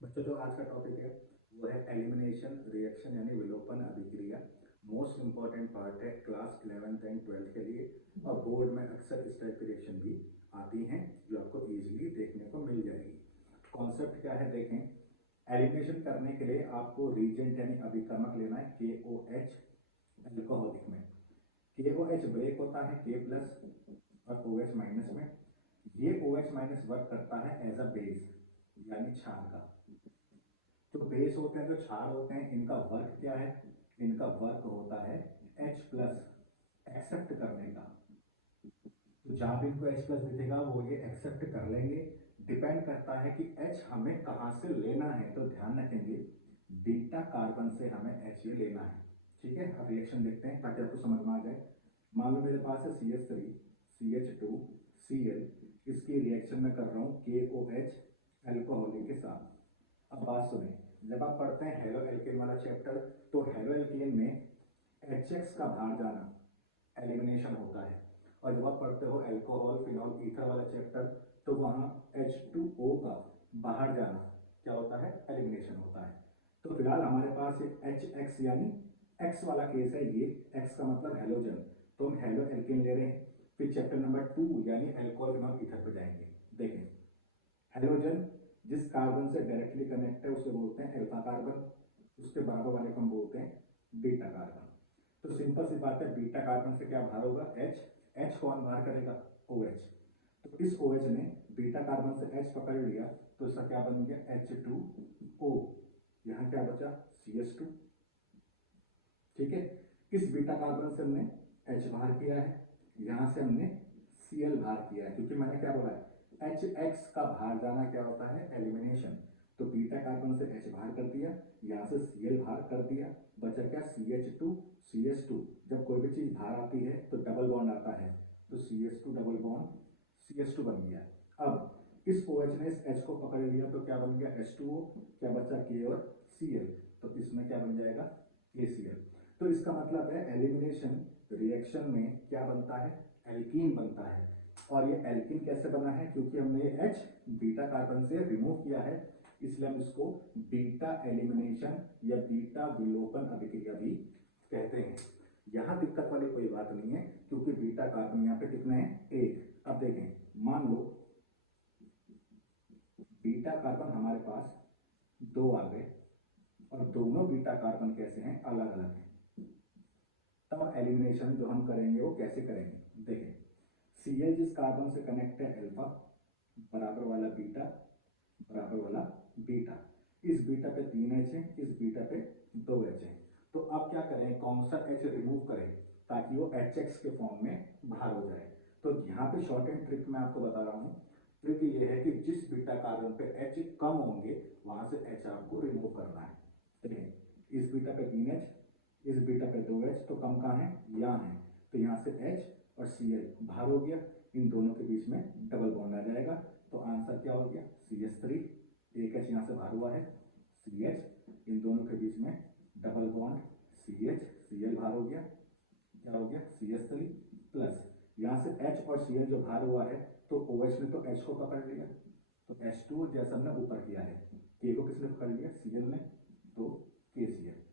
बच्चों जो आज का टॉपिक है वो है एलिमिनेशन रिएक्शन यानी विलोपन अभिक्रिया। मोस्ट इंपॉर्टेंट पार्ट है क्लास 11th एंड 12th के लिए, और बोर्ड में अक्सर इस टाइप की रिएक्शन भी आती हैं जो आपको इजीली देखने को मिल जाएगी। कॉन्सेप्ट क्या है देखें। एलिमिनेशन करने के लिए आपको रीजेंट यानी अभिकर्मक लेना है KOH एल्कोहलिक में। KOH ब्रेक होता है K प्लस और OH माइनस में। ये OH माइनस वर्क करता है एज अ बेस यानी क्षार का। जो बेस होते हैं, जो क्षार होते हैं, इनका वर्क क्या है? इनका वर्क होता है H प्लस एक्सेप्ट करने का। तो जहां भी इनको H प्लस दिखेगा वो ये एक्सेप्ट कर लेंगे। डिपेंड करता है कि H हमें कहां से लेना है, तो ध्यान रखेंगे बीटा कार्बन से हमें H ये लेना है। ठीक है, अब रिएक्शन देखते हैं ताकि आपको समझ में आ जाए। मान लो मेरे पास है CH3 CH2 Cl, इसकी रिएक्शन में कर रहा हूं KOH एल्कोहलिक के साथ। अब बात सुने, जब आप पढ़ते हैं हेलो एल्केन वाला चैप्टर, तो हेलो एल्केन में HX का बाहर जाना एलिमिनेशन होता है, और जब आप पढ़ते हो अल्कोहल फिनॉल ईथर वाला चैप्टर, तो वहां H2O का बाहर जाना क्या होता है? एलिमिनेशन होता है। तो फिलहाल हमारे पास HX यानी X वाला केस है, ये X का मतलब हेलोजन, तो हम हेलो एल्केन ले रहे हैं। फिर चैप्टर नंबर 2 यानी अल्कोहल फिनॉल ईथर पे जाएंगे। देखें, हेलोजन जिस कार्बन से डायरेक्टली कनेक्ट है उसे बोलते हैं अल्फा कार्बन, उसके बराबर वाले को हम बोलते हैं बीटा कार्बन। तो सिंपल सी बात है, बीटा कार्बन से क्या बाहर होगा? H। H कौन बाहर करेगा? OH। तो इस OH ने बीटा कार्बन से H पकड़ लिया, तो इसका क्या बन गया? H2O। यहां क्या बचा? CH2। ठीक है, इस बीटा कार्बन से हमने H बाहर किया है, यहां से हमने Cl बाहर किया है, क्योंकि मैंने क्या बोला है, HX का बाहर जाना क्या होता है? एलिमिनेशन। तो बीटा कार्बन से H बाहर कर दिया, यहां से Cl बाहर कर दिया, बचा क्या? CH2 CH2। जब कोई भी चीज बाहर आती है तो डबल बॉन्ड आता है, तो CH2 डबल बॉन्ड CH2 बन गया। अब इस OH ने इस H को पकड़ लिया, तो क्या बन गया? H2O। क्या बचा? K और Cl, तो इसमें क्या बन जाएगा? KCl। तो इसका मतलब है एलिमिनेशन रिएक्शन में क्या बनता है? एल्कीन बनता है। और ये एल्कीन कैसे बना है? क्योंकि हमने ये H बीटा कार्बन से रिमूव किया है, इसलिए हम इसको बीटा एलिमिनेशन या बीटा विलोपन अभिक्रिया भी कहते हैं। यहां दिक्कत वाली कोई बात नहीं है, क्योंकि बीटा कार्बन यहाँ पे कितने हैं? 1। अब देखें, मान लो बीटा कार्बन हमारे पास 2 आ गए, और दोनों बीटा कार्बन कैसे हैं? अलग अलग हैं। तब एलिमिनेशन जो हम करेंगे वो कैसे करेंगे? देखें, Cl जिस कार्बन से कनेक्ट है अल्फा, बराबर वाला बीटा, बराबर वाला बीटा। इस बीटा पे 3H है, इस बीटा पे 2H है। तो अब क्या करें? कौन सा H रिमूव करें ताकि वो HX के फॉर्म में बाहर हो जाए? तो यहाँ पे शॉर्ट एंड ट्रिक मैं आपको बता रहा हूँ। ट्रिक ये है कि जिस बीटा कार्बन पे H कम होंगे वहां से H आपको रिमूव करना है। देखें, इस बीटा पे 3H, इस बीटा पे 2H, तो कम कहाँ है? यहाँ है। तो यहाँ से H और Cl बाहर हो गया, इन दोनों के बीच में डबल बॉन्ड आ जाएगा, तो आंसर क्या हो गया? CH3। एक H यहाँ से बाहर हुआ है, CH, इन दोनों के बीच में डबल बॉन्ड CH, Cl बाहर हो गया, क्या हो गया? CH3 प्लस यहाँ से H और Cl जो बाहर हुआ है, तो OH ने तो H को पकड़ लिया, तो H2 जैसा हमने ऊपर किया है, K को किसने पकड़ लिया? Cl ने, तो KCl।